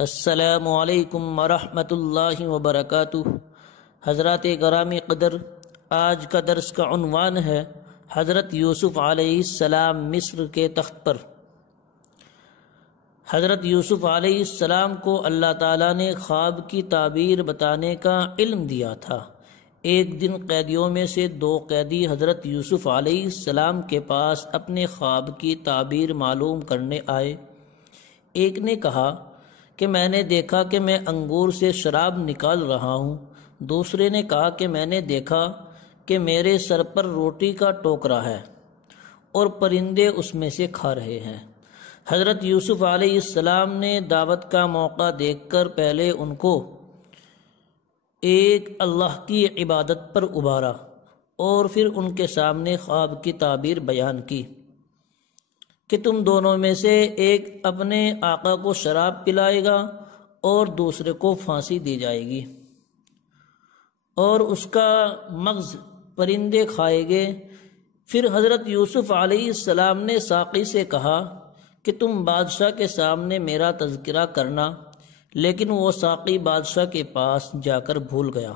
السلام علیکم ورحمۃ اللہ وبرکاتہ۔ حضرات گرامی قدر، آج کا درس کا عنوان ہے حضرت یوسف علیہ السلام مصر کے تخت پر۔ حضرت یوسف علیہ السلام کو اللہ تعالیٰ نے خواب کی تعبیر بتانے کا علم دیا تھا۔ ایک دن قیدیوں میں سے 2 قیدی حضرت یوسف علیہ السلام کے پاس اپنے خواب کی تعبیر معلوم کرنے آئے۔ ایک نے کہا کہ میں نے دیکھا کہ میں انگور سے شراب نکال رہا ہوں۔ دوسرے نے کہا کہ میں نے دیکھا کہ میرے سر پر روٹی کا ٹوکرا ہے اور پرندے اس میں سے کھا رہے ہیں۔ حضرت یوسف علیہ السلام نے دعوت کا موقع دیکھ کر پہلے ان کو ایک اللہ کی عبادت پر ابھارا اور پھر ان کے سامنے خواب کی تعبیر بیان کی کہ تم دونوں میں سے ایک اپنے آقا کو شراب پلائے گا اور دوسرے کو پھانسی دی جائے گی اور اس کا مغز پرندے کھائیں گے۔ پھر حضرت یوسف علیہ السلام نے ساقی سے کہا کہ تم بادشاہ کے سامنے میرا تذکرہ کرنا، لیکن وہ ساقی بادشاہ کے پاس جا کر بھول گیا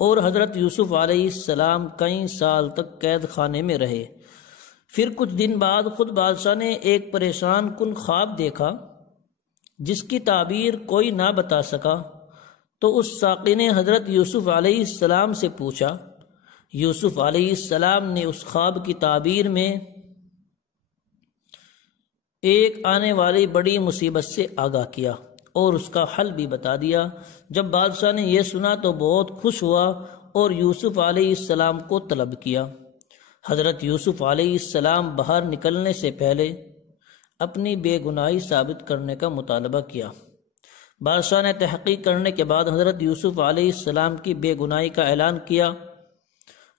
اور حضرت یوسف علیہ السلام کئی سال تک قید خانے میں رہے۔ پھر کچھ دن بعد خود بادشاہ نے ایک پریشان کن خواب دیکھا جس کی تعبیر کوئی نہ بتا سکا، تو اس ساقی نے حضرت یوسف علیہ السلام سے پوچھا۔ یوسف علیہ السلام نے اس خواب کی تعبیر میں ایک آنے والی بڑی مصیبت سے آگاہ کیا اور اس کا حل بھی بتا دیا۔ جب بادشاہ نے یہ سنا تو بہت خوش ہوا اور یوسف علیہ السلام کو طلب کیا۔ حضرت یوسف علیہ السلام باہر نکلنے سے پہلے اپنی بے گناہی ثابت کرنے کا مطالبہ کیا۔ بادشاہ نے تحقیق کرنے کے بعد حضرت یوسف علیہ السلام کی بے گناہی کا اعلان کیا۔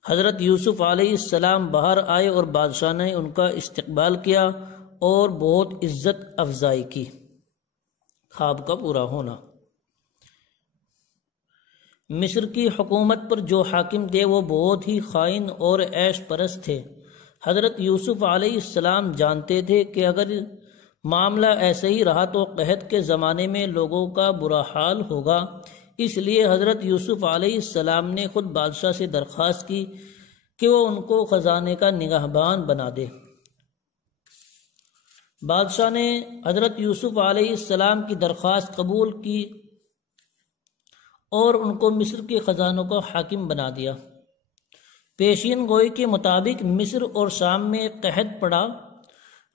حضرت یوسف علیہ السلام باہر آئے اور بادشاہ نے ان کا استقبال کیا اور بہت عزت افزائی کی۔ خواب کا پورا ہونا۔ مصر کی حکومت پر جو حاکم تھے وہ بہت ہی خائن اور عیش پرست تھے۔ حضرت یوسف علیہ السلام جانتے تھے کہ اگر معاملہ ایسے ہی رہا تو قحط کے زمانے میں لوگوں کا برا حال ہوگا۔ اس لیے حضرت یوسف علیہ السلام نے خود بادشاہ سے درخواست کی کہ وہ ان کو خزانے کا نگہبان بنا دے۔ بادشاہ نے حضرت یوسف علیہ السلام کی درخواست قبول کی اور ان کو مصر کے خزانوں کا حاکم بنا دیا۔ پیشین گوئی کے مطابق مصر اور شام میں قحط پڑا۔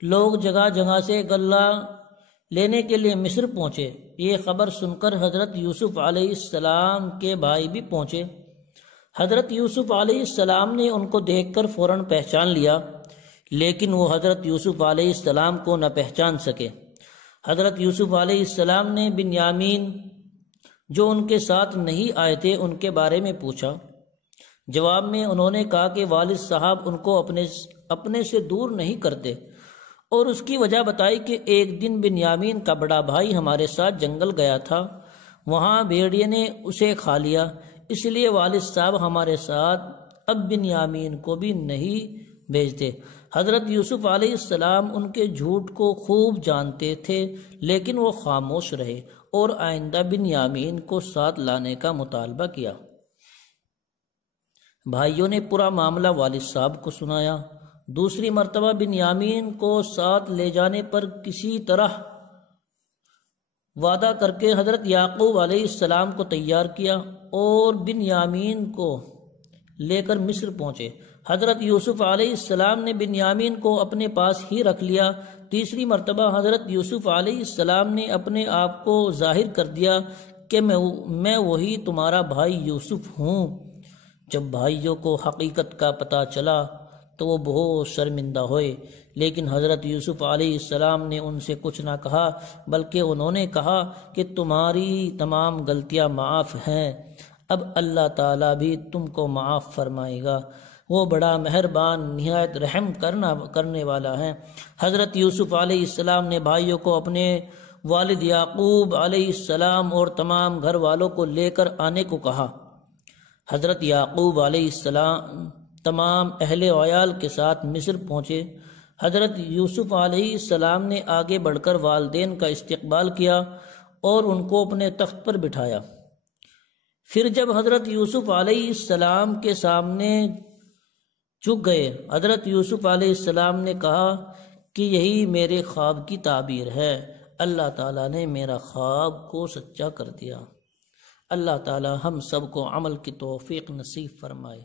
لوگ جگہ جگہ سے غلہ لینے کے لیے مصر پہنچے۔ یہ خبر سن کر حضرت یوسف علیہ السلام کے بھائی بھی پہنچے۔ حضرت یوسف علیہ السلام نے ان کو دیکھ کر فوراً پہچان لیا، لیکن وہ حضرت یوسف علیہ السلام کو نہ پہچان سکے۔ حضرت یوسف علیہ السلام نے بنیامین جو ان کے ساتھ نہیں آئے تھے ان کے بارے میں پوچھا۔ جواب میں انہوں نے کہا کہ والد صاحب ان کو اپنے سے دور نہیں کرتے، اور اس کی وجہ بتائی کہ ایک دن بنیامین کا بڑا بھائی ہمارے ساتھ جنگل گیا تھا، وہاں بھیڑیے نے اسے کھا لیا، اس لیے والد صاحب ہمارے ساتھ اب بنیامین کو بھی نہیں بھیجتے۔ حضرت یوسف علیہ السلام ان کے جھوٹ کو خوب جانتے تھے، لیکن وہ خاموش رہے اور آئندہ بنیامین کو ساتھ لانے کا مطالبہ کیا۔ بھائیوں نے پورا معاملہ والد صاحب کو سنایا۔ دوسری مرتبہ بنیامین کو ساتھ لے جانے پر کسی طرح وعدہ کر کے حضرت یعقوب علیہ السلام کو تیار کیا اور بنیامین کو لے کر مصر پہنچے۔ حضرت یوسف علیہ السلام نے بنیامین کو اپنے پاس ہی رکھ لیا۔ تیسری مرتبہ حضرت یوسف علیہ السلام نے اپنے آپ کو ظاہر کر دیا کہ میں وہی تمہارا بھائی یوسف ہوں۔ جب بھائیوں کو حقیقت کا پتہ چلا تو وہ بہت شرمندہ ہوئے، لیکن حضرت یوسف علیہ السلام نے ان سے کچھ نہ کہا، بلکہ انہوں نے کہا کہ تمہاری تمام غلطیاں معاف ہیں، اب اللہ تعالیٰ بھی تم کو معاف فرمائے گا، وہ بڑا مہربان نہایت رحم کرنے والا ہے۔ حضرت یوسف علیہ السلام نے بھائیوں کو اپنے والد یعقوب علیہ السلام اور تمام گھر والوں کو لے کر آنے کو کہا۔ حضرت یعقوب علیہ السلام تمام اہل و عیال کے ساتھ مصر پہنچے۔ حضرت یوسف علیہ السلام نے آگے بڑھ کر والدین کا استقبال کیا اور ان کو اپنے تخت پر بٹھایا۔ پھر جب حضرت یوسف علیہ السلام کے سامنے جھک گئے، حضرت یوسف علیہ السلام نے کہا کہ یہی میرے خواب کی تعبیر ہے۔ اللہ تعالیٰ نے میرا خواب کو سچا کر دیا۔ اللہ تعالیٰ ہم سب کو عمل کی توفیق نصیب فرمائے۔